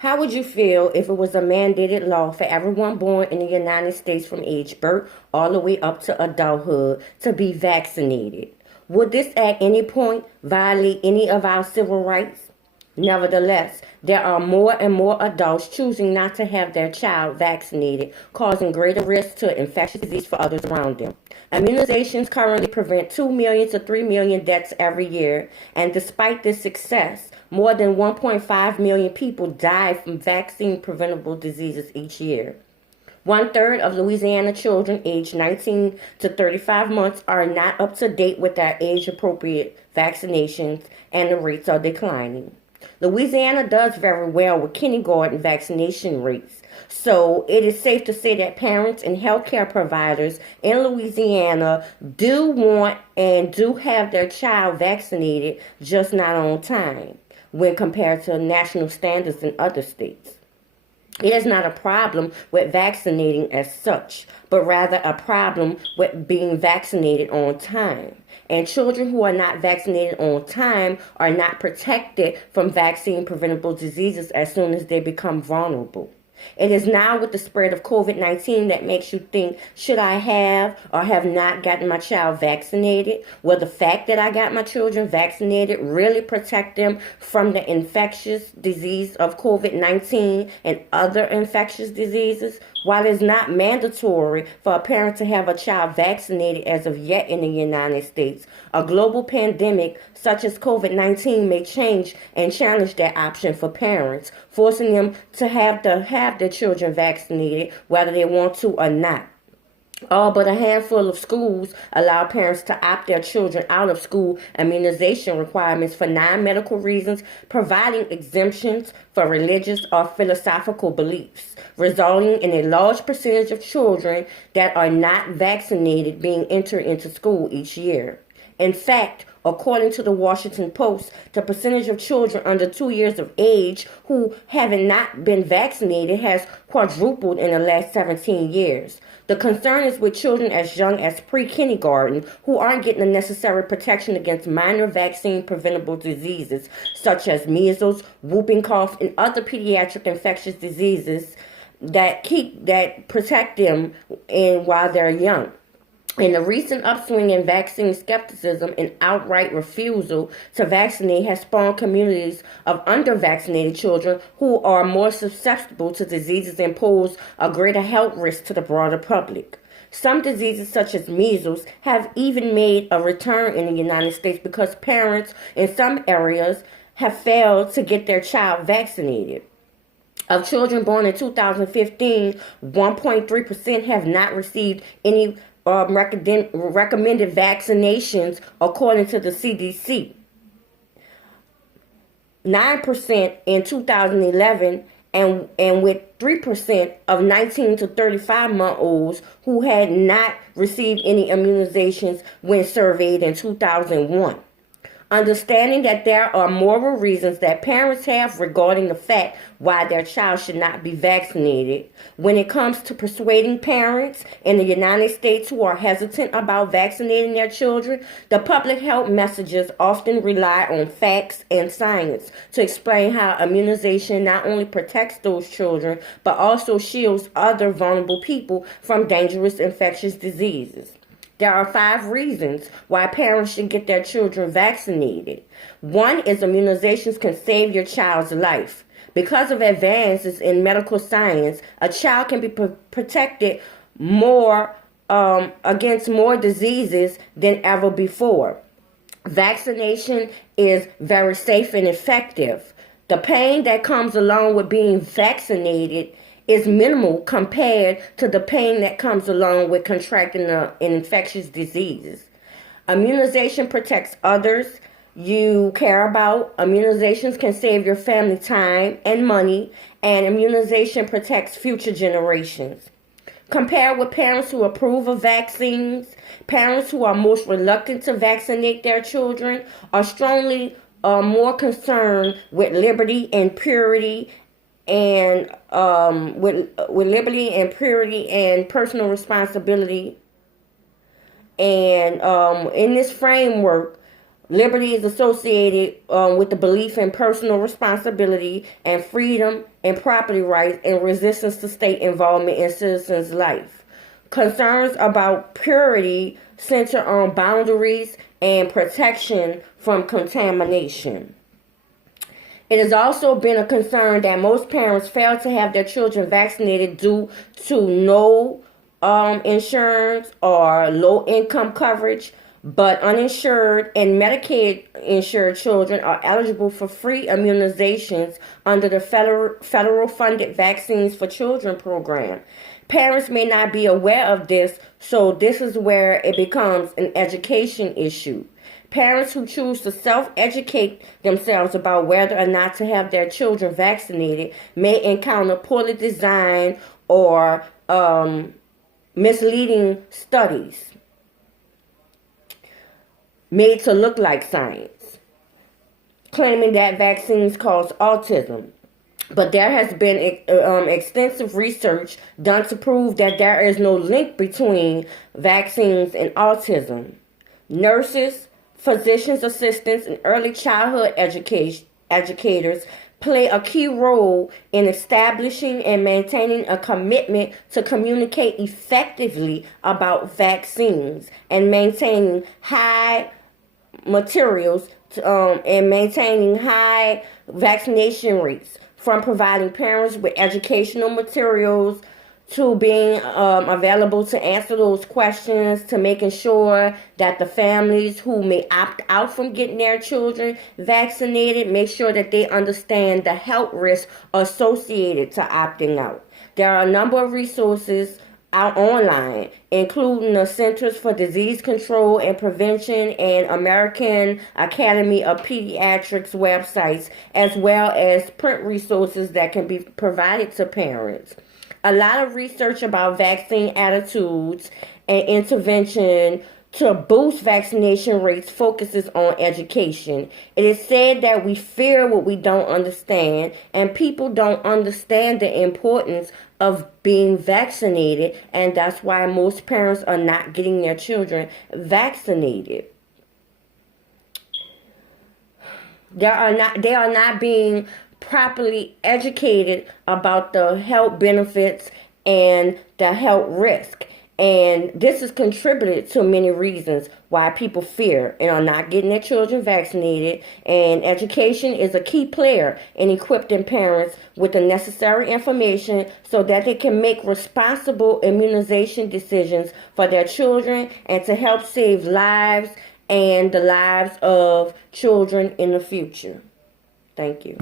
How would you feel if it was a mandated law for everyone born in the United States from age birth all the way up to adulthood to be vaccinated? Would this at any point violate any of our civil rights? Nevertheless, there are more and more adults choosing not to have their child vaccinated, causing greater risk to infectious disease for others around them. Immunizations currently prevent 2 million to 3 million deaths every year, and despite this success, more than 1.5 million people die from vaccine-preventable diseases each year. One-third of Louisiana children aged 19 to 35 months are not up to date with their age-appropriate vaccinations, and the rates are declining. Louisiana does very well with kindergarten vaccination rates, so it is safe to say that parents and healthcare providers in Louisiana do want and do have their child vaccinated, just not on time when compared to national standards in other states. It is not a problem with vaccinating as such, but rather a problem with being vaccinated on time. And children who are not vaccinated on time are not protected from vaccine-preventable diseases as soon as they become vulnerable. It is now with the spread of COVID-19 that makes you think, should I have or have not gotten my child vaccinated? Will the fact that I got my children vaccinated really protect them from the infectious disease of COVID-19 and other infectious diseases? While it's not mandatory for a parent to have a child vaccinated as of yet in the United States, a global pandemic such as COVID-19 may change and challenge that option for parents, forcing them to have their children vaccinated whether they want to or not. All but a handful of schools allow parents to opt their children out of school immunization requirements for non-medical reasons, providing exemptions for religious or philosophical beliefs, resulting in a large percentage of children that are not vaccinated being entered into school each year. In fact, according to the Washington Post, the percentage of children under 2 years of age who have not been vaccinated has quadrupled in the last 17 years. The concern is with children as young as pre-kindergarten who aren't getting the necessary protection against minor vaccine-preventable diseases such as measles, whooping cough, and other pediatric infectious diseases that protect them while they're young. And the recent upswing in vaccine skepticism and outright refusal to vaccinate has spawned communities of under-vaccinated children who are more susceptible to diseases and pose a greater health risk to the broader public. Some diseases such as measles have even made a return in the United States because parents in some areas have failed to get their child vaccinated. Of children born in 2015, 1.3% have not received any recommended vaccinations according to the CDC. 9% in 2011, and with 3% of 19 to 35-month-olds who had not received any immunizations when surveyed in 2001. Understanding that there are moral reasons that parents have regarding the fact why their child should not be vaccinated. When it comes to persuading parents in the United States who are hesitant about vaccinating their children, the public health messages often rely on facts and science to explain how immunization not only protects those children, but also shields other vulnerable people from dangerous infectious diseases. There are 5 reasons why parents should get their children vaccinated. One is immunizations can save your child's life. Because of advances in medical science, a child can be protected more against more diseases than ever before. Vaccination is very safe and effective. The pain that comes along with being vaccinated is minimal compared to the pain that comes along with contracting an infectious disease. Immunization protects others you care about. Immunizations can save your family time and money, and immunization protects future generations. Compared with parents who approve of vaccines, parents who are most reluctant to vaccinate their children are strongly more concerned with liberty and purity and with liberty and purity and personal responsibility. And in this framework, Liberty is associated with the belief in personal responsibility and freedom and property rights and resistance to state involvement in citizens' life. Concerns about purity center on boundaries and protection from contamination. It has also been a concern that most parents fail to have their children vaccinated due to no insurance or low income coverage, but uninsured and Medicaid insured children are eligible for free immunizations under the federal funded Vaccines for Children program. Parents may not be aware of this, so this is where it becomes an education issue. Parents who choose to self-educate themselves about whether or not to have their children vaccinated may encounter poorly designed or misleading studies made to look like science, claiming that vaccines cause autism. But there has been extensive research done to prove that there is no link between vaccines and autism. Nurses, physician's assistants, and early childhood educators play a key role in establishing and maintaining a commitment to communicate effectively about vaccines and maintaining high materials and maintaining high vaccination rates, from providing parents with educational materials to being available to answer those questions, to making sure that the families who may opt out from getting their children vaccinated make sure that they understand the health risks associated to opting out. There are a number of resources out online, including the Centers for Disease Control and Prevention and American Academy of Pediatrics websites, as well as print resources that can be provided to parents. A lot of research about vaccine attitudes and intervention to boost vaccination rates focuses on education. It is said that we fear what we don't understand, and people don't understand the importance of being vaccinated, and that's why most parents are not getting their children vaccinated. They are not being properly educated about the health benefits and the health risk. And this has contributed to many reasons why people fear and are not getting their children vaccinated. And education is a key player in equipping parents with the necessary information so that they can make responsible immunization decisions for their children and to help save lives and the lives of children in the future. Thank you.